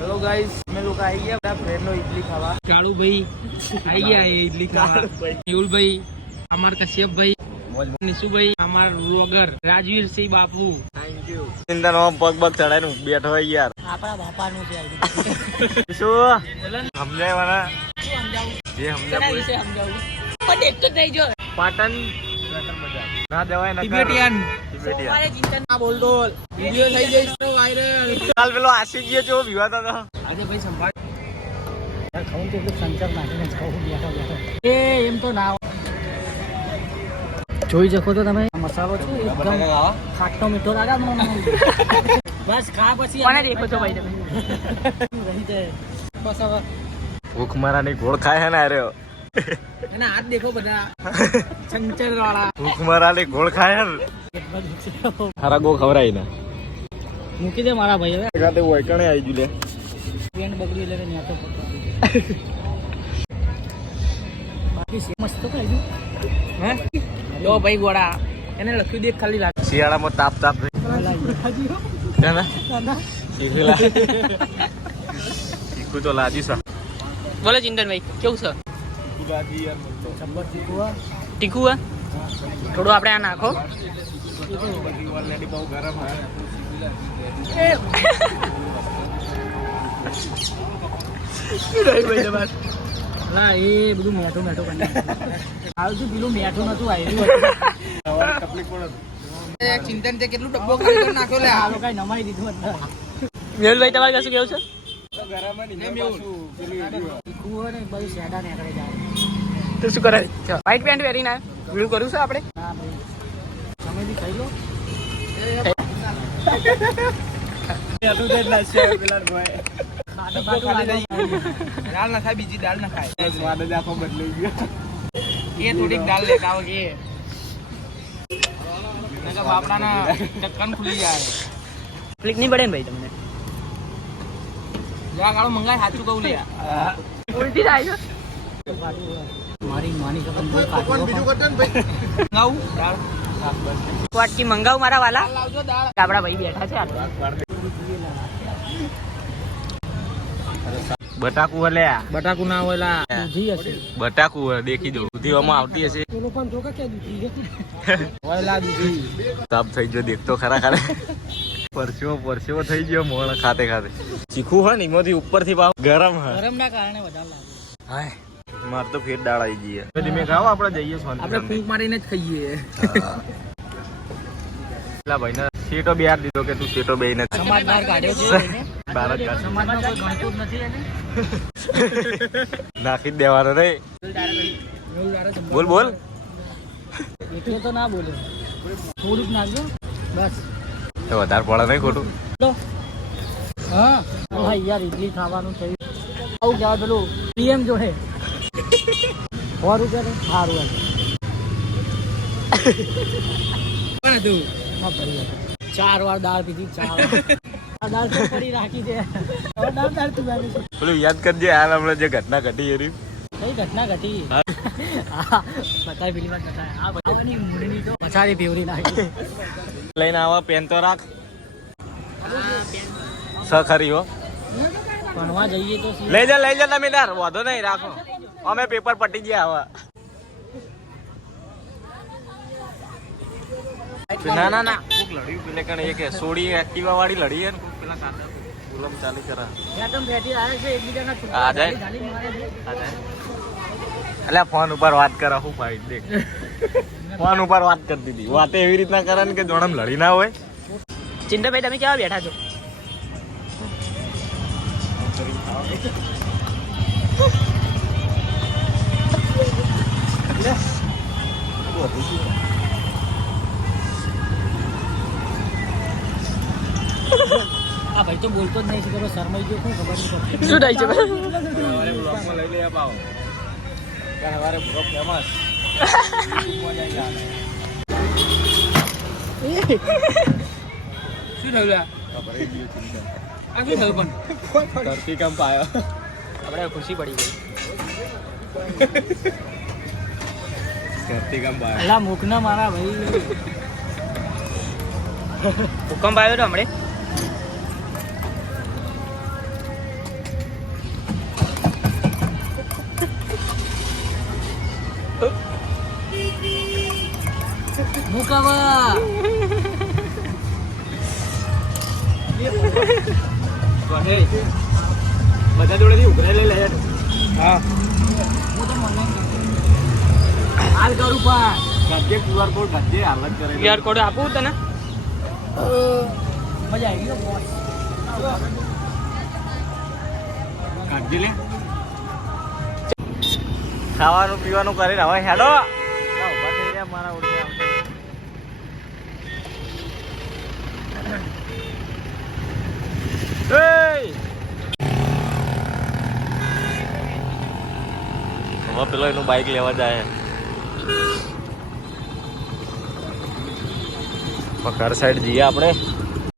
Hello guys, અમે લોકો આવી ગયા બધા ફ્રેન્ડનો ઇડલી ખાવા. કાળુ ભાઈ આવી ગયા ઇડલી ખાવા. મેહુલ ભાઈ, અમાર કશ્યપ ભાઈ, નિશુભાઈ, અમાર vlogger Rajveer Singh Bapu. Thank you. ચિંતા નો પગ પગ ચડાઈને બેઠો હોય યાર. આપણા બાપાનું છે શું સમજાય મને જે સમજાવું પણ એક તો નહીં જો પાટણ ના દેવાય ના તિબેટિયન તમારે ચિંતા ના બોલ દોલ વિડિયો થઈ જઈશ તો વાયરલ. કાલ પેલો આશી ગયો જો વિવાતો હતો આજે ભાઈ સંભાળ યાર ખાઉં તો એટલું સંચર નાખીને ખાઉં બેઠો બેઠો એ એમ તો ના જોઈ શકો તો તમે મસાલો છે એકદમ ખાટો મીઠો લાગે બસ ખા પછી કોને દેખો છો ભાઈ તમે રહી જાય બસ હવે ભૂખ મારાની ગોળ ખાય હે ને આર્યો એના હાથ દેખો બધા ચંચર વાળા ભૂખ મારાની ગોળ ખાય હે હારા ગો ખવરાઈ ના મૂકી દે મારા ભાઈ હવે ગાતે ઓયકણે આવી જુ લે પેન બગડી એટલે ને તો બાકી મસ્ત તો ખાઈ હે તો ભાઈ ગોડા એને લખ્યું દે ખાલી લાગે શિયાળામાં તાપ તાપ તીખું તો લાજી સા બોલો ચિંતનભાઈ કેવું છે તીખું હે થોડું આપણે આ નાખો ના એ બધું મેઠું મેઠું આવતું પેલું મેઠું નતું આવ્યું ચિંતન તે કેટલું ડબ્બો કરી નાખ્યો લે આ લોકો નમાઈ દીધું મેહુલભાઈ તમારે કશું કેવું છે તો શું કરે વ્હાઈટ પેન્ટ પહેરીને વિડીયો કરું છું આપણે તમે બી ખાઈ લો દાળ ના ખાય બીજી દાળ ના ખાય આખો બદલાઈ ગયો એ થોડીક દાળ લેતા આવો કે બાપડાના ચક્કન ખુલી જાય ક્લિક નહીં પડે ને ભાઈ તમને જા ગાળો મંગાય સાચું કહું લે ઉલટી થાય છે મારી માની કપન બહુ કાઢો બીજું કટન ભાઈ મંગાવું દાળ વાટકી મંગાવું મારા વાલા લાવજો દાળ આપડા ભાઈ બેઠા છે બટાકુ હલે બટાકુ ના હોયલા દૂધી હશે બટાકુ દેખી દો દૂધી આમાં આવતી હશે પેલો પણ જો કે દૂધી હોયલા દૂધી તાપ થઈ ગયો દેખતો ખરા ખરા પરસેવો થઈ ગયો મોણ ખાતે ખાતે ચીખું હોય ને એમાંથી ઉપરથી પાવ ગરમ ના કારણે વધારે લાગે હાય માર તો ફેર દાળ આવી ગઈ છે ધીમે ખાઓ આપણે જઈએ શાંતિ આપણે ફૂંક મારીને જ ખાઈએ પેલા ભાઈને સેટો બેહાર દીધો કે તું સેટો બેહીને સમાજ બહાર કાઢ્યો છે ભારત સમાજનો કોઈ ગણતું જ નથી એને નાખી જ દેવાનો રે બોલ બોલ એટલે તો ના બોલે થોડુંક નાખજો બસ વધારે પડે નહીં ખોટું હા યાર ઇડલી ખાવાનું થયું આવું કહેવાય પેલું પીએમ જો હે 100 રૂપિયા સારું હતું 4 વાર દાળ પીધી 4 વાર દાળ તો પડી રાખી દે દાળ તું પેલું યાદ કરજે હાલ હમણાં જે ઘટના ઘટી એરી કઈ ઘટના ઘટી બતાય પેલી વાત બતાય આ બતાવવાની મૂળની તો પછાડી ફેવરી નાખી લઈને આવા પેન તો રાખ સખરી હો ભણવા જઈએ તો લઈ જા તમે યાર વાંધો નહીં રાખો અમે પેપર પટી ગયા હવે ના કોક લડ્યું પેલે કણ એ કે સોડી એક્ટિવા વાળી લડી હે ને કોક પેલા કાંદા ગુલામ ચાલી કરા એકદમ બેઠી આવે છે એકબીજાના આ જાય અલ્યા ફોન ઉપર વાત કરા હું ભાઈ દેખ ફોન ઉપર વાત કરતી હતી વાતે એવી રીતના કરે ને કે જોણમ લડી ના હોય ચિંતાભાઈ તમે કેવા બેઠા છો આ ભાઈ તો બોલતો જ નહીં છે પેલો શરમાઈ ગયો શું ખબર નહીં શું થાય છે બ્લોગમાં લઈ લે આવો કારણ વારે બ્લોગ ફેમસ શું થયું આ શું થયું પણ ધરતી કંપ આવ્યો આપણે ખુશી પડી ગઈ ઘરથી કામ બહાર અલા મુખના મારા ભાઈ ભૂકંપ આવ્યો તો હમણે મુકાવા બધા જોડેથી ઉઘરાઈ લઈ લે હા હું તો હાલ કરું પણ ગાજે QR કોડ ગાજે હાલત કરે QR કોડ આપું તને મજા આવી ગયો બોસ ગાજે લે ખાવાનું પીવાનું કરીને હવે હેડો ઉભા થઈ રહ્યા મારા ઓળખે હવે પેલો એનું બાઈક લેવા જાય ઘર સાઈડ જઈએ આપણે